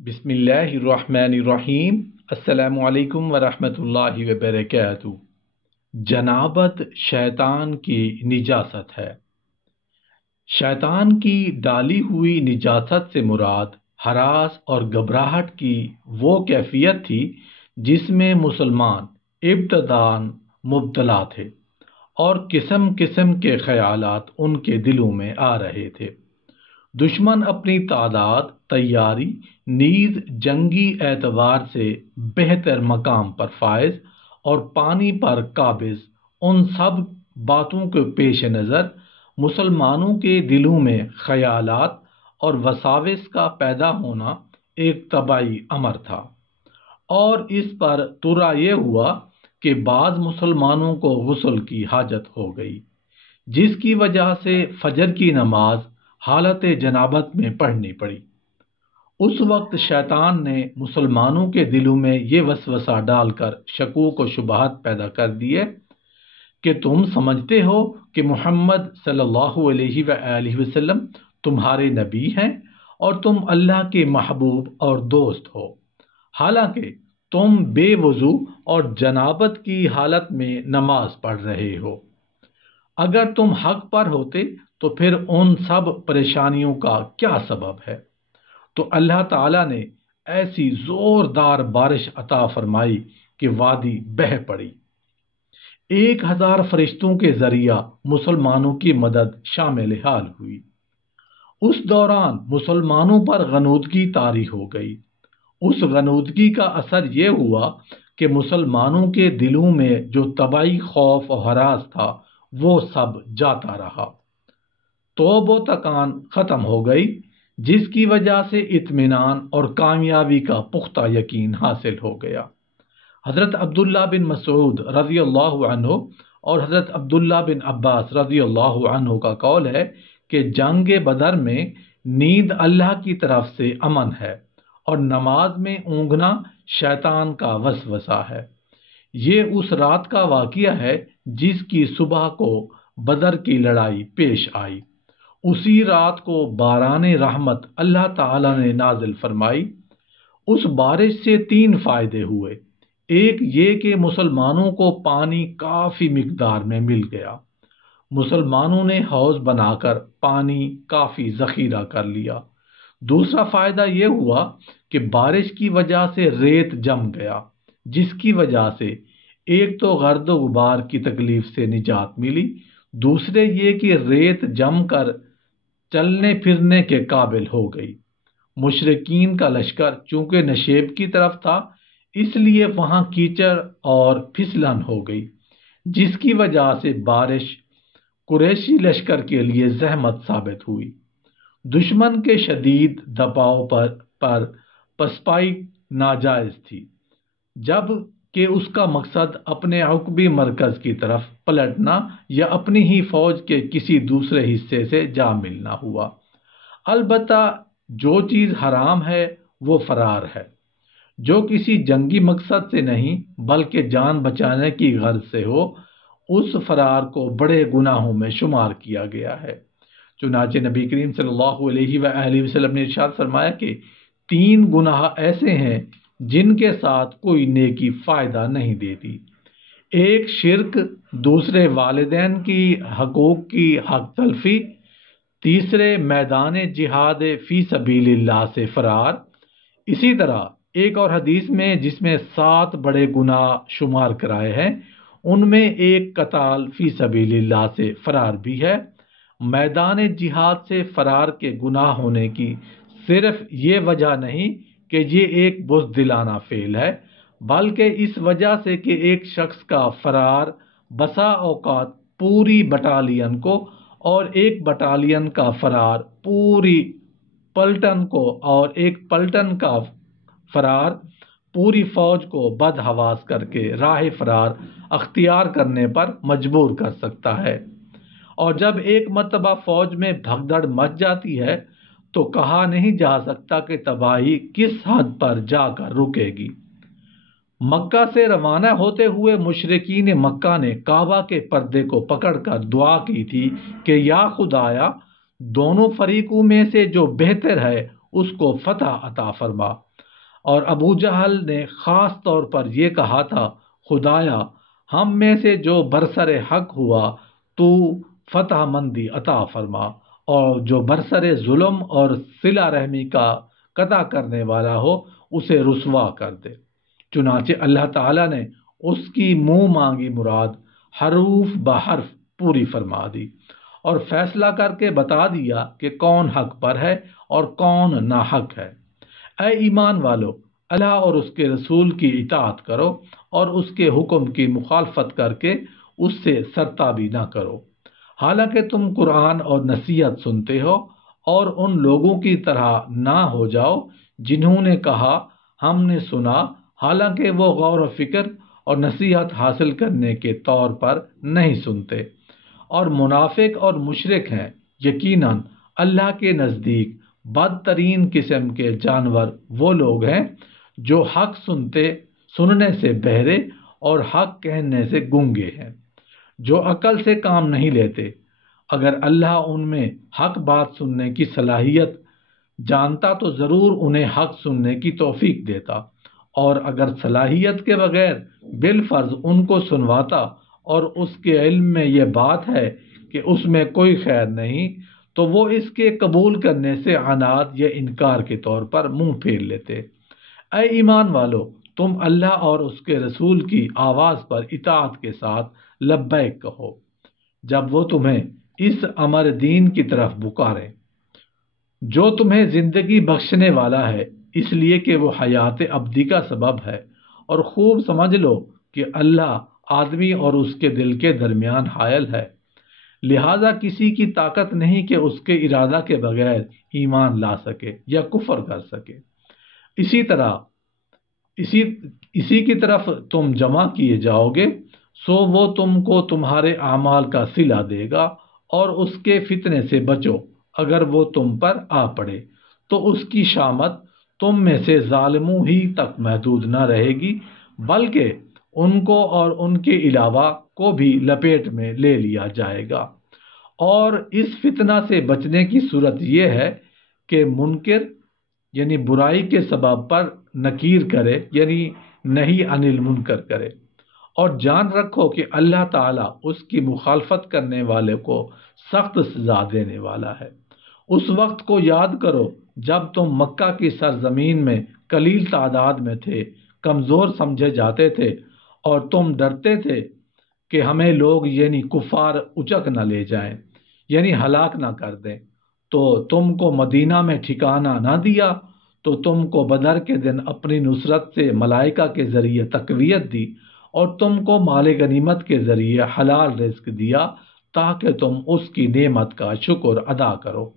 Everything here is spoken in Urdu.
بسم اللہ الرحمن الرحیم۔ السلام علیکم ورحمۃ اللہ وبرکاتہ۔ جنابت شیطان کی نجاست ہے۔ شیطان کی ڈالی ہوئی نجاست سے مراد ہراس اور گھبراہٹ کی وہ کیفیت تھی جس میں مسلمان ابتداً مبتلا تھے اور قسم قسم کے خیالات ان کے دلوں میں آ رہے تھے۔ دشمن اپنی تعداد، تیاری، نیز جنگی اعتبار سے بہتر مقام پر فائز اور پانی پر قابض، ان سب باتوں کے پیش نظر مسلمانوں کے دلوں میں خیالات اور وساوس کا پیدا ہونا ایک طبعی امر تھا، اور اس پر ترا یہ ہوا کہ بعض مسلمانوں کو غسل کی حاجت ہو گئی، جس کی وجہ سے فجر کی نماز حالت جنابت میں پڑھنی پڑی۔ اس وقت شیطان نے مسلمانوں کے دلوں میں یہ وسوسہ ڈال کر شکوک و شبہات پیدا کر دیے کہ تم سمجھتے ہو کہ محمد صلی اللہ علیہ وآلہ وسلم تمہارے نبی ہیں اور تم اللہ کے محبوب اور دوست ہو، حالانکہ تم بے وضو اور جنابت کی حالت میں نماز پڑھ رہے ہو۔ اگر تم حق پر ہوتے تو پھر ان سب پریشانیوں کا کیا سبب ہے؟ تو اللہ تعالیٰ نے ایسی زوردار بارش عطا فرمائی کہ وادی بہہ پڑی۔ 1000 فرشتوں کے ذریعہ مسلمانوں کی مدد شامل حال ہوئی۔ اس دوران مسلمانوں پر غنودگی طاری ہو گئی۔ اس غنودگی کا اثر یہ ہوا کہ مسلمانوں کے دلوں میں جو طبعی خوف و ہراس تھا وہ سب جاتا رہا۔ توب و تکان ختم ہو گئی، جس کی وجہ سے اطمینان اور کامیابی کا پختہ یقین حاصل ہو گیا۔ حضرت عبداللہ بن مسعود رضی اللہ عنہ اور حضرت عبداللہ بن عباس رضی اللہ عنہ کا قول ہے کہ جنگ بدر میں نیند اللہ کی طرف سے امن ہے اور نماز میں اونگنا شیطان کا وسوسہ ہے۔ یہ اس رات کا واقعہ ہے جس کی صبح کو بدر کی لڑائی پیش آئی۔ اسی رات کو باران رحمت اللہ تعالیٰ نے نازل فرمائی۔ اس بارش سے 3 فائدے ہوئے۔ ایک یہ کہ مسلمانوں کو پانی کافی مقدار میں مل گیا۔ مسلمانوں نے حوض بنا کر پانی کافی ذخیرہ کر لیا۔ دوسرا فائدہ یہ ہوا کہ بارش کی وجہ سے ریت جم گیا، جس کی وجہ سے ایک تو گرد و غبار کی تکلیف سے نجات ملی، دوسرے یہ کہ ریت جم کر چلنے پھرنے کے قابل ہو گئی۔ مشرکین کا لشکر چونکہ نشیب کی طرف تھا، اس لیے وہاں کیچڑ اور پھسلن ہو گئی، جس کی وجہ سے بارش قریشی لشکر کے لیے زحمت ثابت ہوئی۔ دشمن کے شدید دباؤ پر پسپائی ناجائز تھی، جب کہ اس کا مقصد اپنے عقبی مرکز کی طرف پلٹنا یا اپنی ہی فوج کے کسی دوسرے حصے سے جا ملنا ہوا۔ البتہ جو چیز حرام ہے وہ فرار ہے، جو کسی جنگی مقصد سے نہیں بلکہ جان بچانے کی غرض سے ہو، اس فرار کو بڑے گناہوں میں شمار کیا گیا ہے۔ چنانچہ نبی کریم صلی اللہ علیہ وآلہ وسلم نے ارشاد فرمایا کہ 3 گناہ ایسے ہیں جن کے ساتھ کوئی نیکی فائدہ نہیں دیتی۔ ایک شرک، دوسرے والدین کی حقوق کی حق تلفی، تیسرے میدان جہاد فی سبیل اللہ سے فرار۔ اسی طرح ایک اور حدیث میں جس میں 7 بڑے گناہ شمار کرائے ہیں، ان میں ایک قتال فی سبیل اللہ سے فرار بھی ہے۔ میدان جہاد سے فرار کے گناہ ہونے کی صرف یہ وجہ نہیں کہ یہ ایک بزدلانہ فعل ہے، بلکہ اس وجہ سے کہ ایک شخص کا فرار بسا اوقات پوری بٹالین کو اور ایک بٹالین کا فرار پوری پلٹن کو اور ایک پلٹن کا فرار پوری فوج کو بدحواس کر کے راہ فرار اختیار کرنے پر مجبور کر سکتا ہے۔ اور جب ایک مرتبہ فوج میں بھگدڑ مچ جاتی ہے تو کہا نہیں جا سکتا کہ تباہی کس حد پر جا کر رکے گی۔ مکہ سے روانہ ہوتے ہوئے مشرکین مکہ نے کعبہ کے پردے کو پکڑ کر دعا کی تھی کہ یا خدایا، دونوں فریقوں میں سے جو بہتر ہے اس کو فتح عطا فرما۔ اور ابو جہل نے خاص طور پر یہ کہا تھا، خدایا ہم میں سے جو برسر حق ہوا تو فتح مندی عطا فرما، اور جو برسر ظلم اور صلہ رحمی کا قطع کرنے والا ہو اسے رسوا کر دے۔ چنانچہ اللہ تعالیٰ نے اس کی منہ مانگی مراد حروف بحرف پوری فرما دی اور فیصلہ کر کے بتا دیا کہ کون حق پر ہے اور کون ناحق ہے۔ اے ایمان والو، اللہ اور اس کے رسول کی اطاعت کرو اور اس کے حکم کی مخالفت کر کے اس سے سرتابی نہ کرو، حالانکہ تم قرآن اور نصیحت سنتے ہو، اور ان لوگوں کی طرح نہ ہو جاؤ جنہوں نے کہا ہم نے سنا، حالانکہ وہ غور و فکر اور نصیحت حاصل کرنے کے طور پر نہیں سنتے۔ اور منافق اور مشرک ہیں، یقیناً اللہ کے نزدیک بدترین قسم کے جانور وہ لوگ ہیں جو حق سننے سے بہرے اور حق کہنے سے گونگے ہیں، جو عقل سے کام نہیں لیتے۔ اگر اللہ ان میں حق بات سننے کی صلاحیت جانتا تو ضرور انہیں حق سننے کی توفیق دیتا، اور اگر صلاحیت کے بغیر بالفرض ان کو سنواتا اور اس کے علم میں یہ بات ہے کہ اس میں کوئی خیر نہیں، تو وہ اس کے قبول کرنے سے عناد یا انکار کے طور پر منہ پھیر لیتے۔ اے ایمان والو، تم اللہ اور اس کے رسول کی آواز پر اطاعت کے ساتھ لبیک کہو جب وہ تمہیں اس امر دین کی طرف پکاریں جو تمہیں زندگی بخشنے والا ہے، اس لیے کہ وہ حیات ابدی کا سبب ہے۔ اور خوب سمجھ لو کہ اللہ آدمی اور اس کے دل کے درمیان حائل ہے، لہذا کسی کی طاقت نہیں کہ اس کے ارادہ کے بغیر ایمان لا سکے یا کفر کر سکے۔ اسی کی طرف تم جمع کیے جاؤ گے، سو وہ تم کو تمہارے اعمال کا صلہ دے گا، اور اس کے فتنے سے بچو اگر وہ تم پر آ پڑے، تو اس کی شامت تم میں سے ظالموں ہی تک محدود نہ رہے گی، بلکہ ان کو اور ان کے علاوہ کو بھی لپیٹ میں لے لیا جائے گا۔ اور اس فتنہ سے بچنے کی صورت یہ ہے کہ منکر یعنی برائی کے سبب پر نکیر کرے، یعنی نہیں عن المنکر کرے، اور جان رکھو کہ اللہ تعالیٰ اس کی مخالفت کرنے والے کو سخت سزا دینے والا ہے۔ اس وقت کو یاد کرو جب تم مکہ کی سرزمین میں قلیل تعداد میں تھے، کمزور سمجھے جاتے تھے، اور تم ڈرتے تھے کہ ہمیں لوگ یعنی کفار اچک نہ لے جائیں، یعنی ہلاک نہ کر دیں، تو تم کو مدینہ میں ٹھکانہ نہ دیا، تو تم کو بدر کے دن اپنی نصرت سے ملائکہ کے ذریعے تقویت دی، اور تم کو مال غنیمت کے ذریعے حلال رزق دیا تاکہ تم اس کی نعمت کا شکر ادا کرو۔